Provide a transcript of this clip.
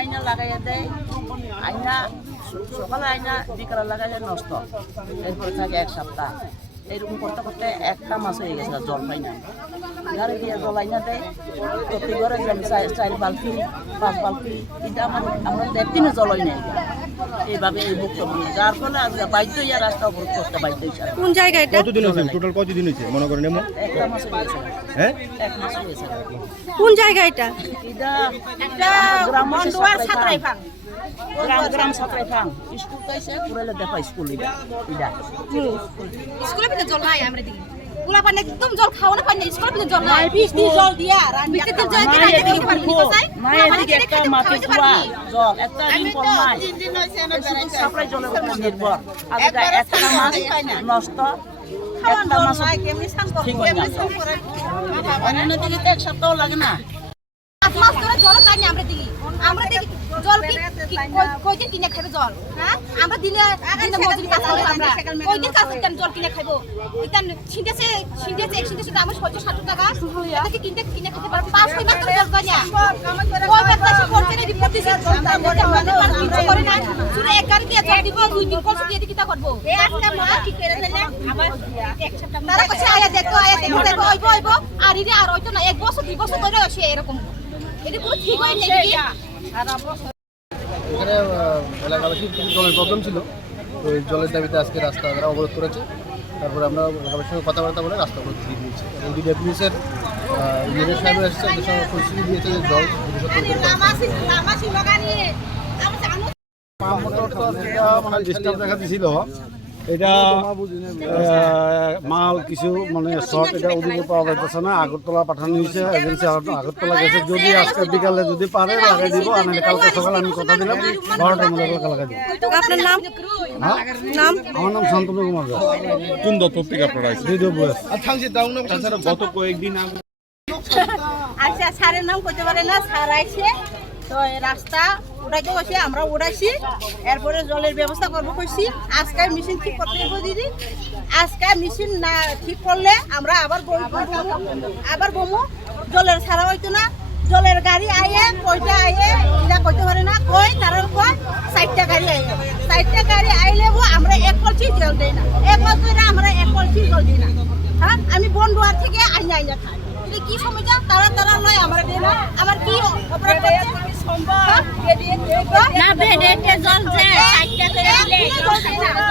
আইনা লাগাইয়া দেয়, আইনা সকালে আইনা বিকালে লাগাইলে নষ্ট, এরপরে থাকে 1 সপ্তাহ। এরকম করতে করতে একটা মাস হয়ে গেছে জল পাই না। ঘরে দিয়ে জল আইনা দেয়, প্রতি ঘরে আমি 4 বালতি 5 বালতি, এটা আমরা 1 দিনে জল হয় নাই। এইভাবে এই ভুক্তভোগী, যার ফলে আজকে বাধ্য হইয়া রাস্তা অবরোধ করতে বাধ্য হয়েছে। কোন জায়গা এটা? কতদিন হয়েছে? টোটাল কতদিন হয়েছে মনে করেন এমন? 1 মাস হয়ে গেছে। হ্যাঁ 1 মাস হয়ে গেছে। কোন জায়গা এটা? এটা গ্রাম ছাত্রাইফাং, গ্রাম ছাত্রাইফাং স্কুল কইছে পুরাইলে দেখা স্কুল এটা। স্কুলের ভিতরে জল নাই আমরা দেখি। পুলা পানি একদম জল খাওয়ানো পানি স্কুলের ভিতরে জল নাই। বৃষ্টি জল দিয়া বৃষ্টিতে জল দিয়ে রান্না করতে পারবি না চাই। মায়ের একটা মাটি কুয়া জল, একটা রিংকল নাই। সাপ্লাই জলের উপর নির্ভর। আজকে একটা মাস নষ্ট, একটা মাস কেমনি স্নান করব? অন্যান্য দিকে তো 1 সপ্তাহ লাগে না। 5 মাস ধরে জল পানি আমরা দেখি। আমরা দেখি জল কি কয়দিন কিনে খাবে জল? হ্যাঁ আমরা দিনে মজুরি কাজ করে আমরা কয়দিন কাজ করতে জল কিনে খাবো? এটা ছিঁড়েছে আমরা 60 টাকা এটাকে কিনে খেতে পারবো। 5 মাস ধরে জল পানি কয় বাচ্চা করতে রে রিপোর্ট দিছে আমাদের কিছু করে না। শুধু এক গাড়ি দিয়ে জল দিব, 2 দিন কষ্ট দিয়ে কিটা করব? একটা মা কি করে দিলে আবার এক সপ্তাহ তারা কাছে আয়া দেখো আইব আর ইরে আর হয়তো না 1 বছর 2 বছর ধরে আসে এরকম। এটা পুরো ঠিক হয় না কি? এখানে এলাকাবাসীর কিছু জলের প্রবলেম ছিল, তো এই জলের দাবিতে আজকে রাস্তা তারা অবরোধ করেছে। তারপরে আমরা এলাকাবাসীর সঙ্গে কথাবার্তা বলে রাস্তা অবরোধ দিয়ে দিয়েছি। এবং ডিডাব্লিউএসের ইঞ্জিনিয়ার সাহেব এসেছে, ওদের সঙ্গে পরিস্থিতি দিয়েছে যে জল মানে ডিস্টার্ব দেখা দিছিল। এটা মাল কিছু মানে শর্ট, এটা ওদিকে পাওয়া যাইতেছে না। আগরতলা পাঠানো হয়েছে, এজেন্সি আগরতলা গেছে। যদি আজকে বিকালে যদি পারে লাগাই দিব, আর নাহলে কালকে সকালে আমি কথা দিলাম 12টার মধ্যে লাগাই দিব। আপনার নাম? নাম? আমার নাম শান্তনু কুমার দাস। কোন দপ্তর থেকে আপনারা আসছেন? ডিডব্লিউএস। তাছাড়া গত কয়েকদিন আগে আচ্ছা স্যারের নাম করতে পারে না, স্যার আইসে তো রাস্তা উঠাইতে কইছে, আমরা উঠাইছি। এরপরে জলের ব্যবস্থা করবো কইছি। আজকে মেশিন ঠিক করতে হইব দিদি, আজকে মেশিন না ঠিক করলে আমরা আবার বমু। জলের ছাড়া হইতো না, জলের গাড়ি আইয়ে কয়টা আইয়ে এটা কইতে পারে না, কই তারা কয় 4টা গাড়ি আইয়ে, 4টা গাড়ি আইলে আমরা 1 কলসি জল দেই না। 1 মাস ধরে আমরা 1 কলসি জল দিই না। হ্যাঁ আমি বন্ধুয়ার থেকে আইনা খাই। এটা কি সমস্যা? তারা লয় আমরা দেই না। আমার কি অপরাধ করতে সম্ভব? না বেডে জল যায় 4টা করে দিলে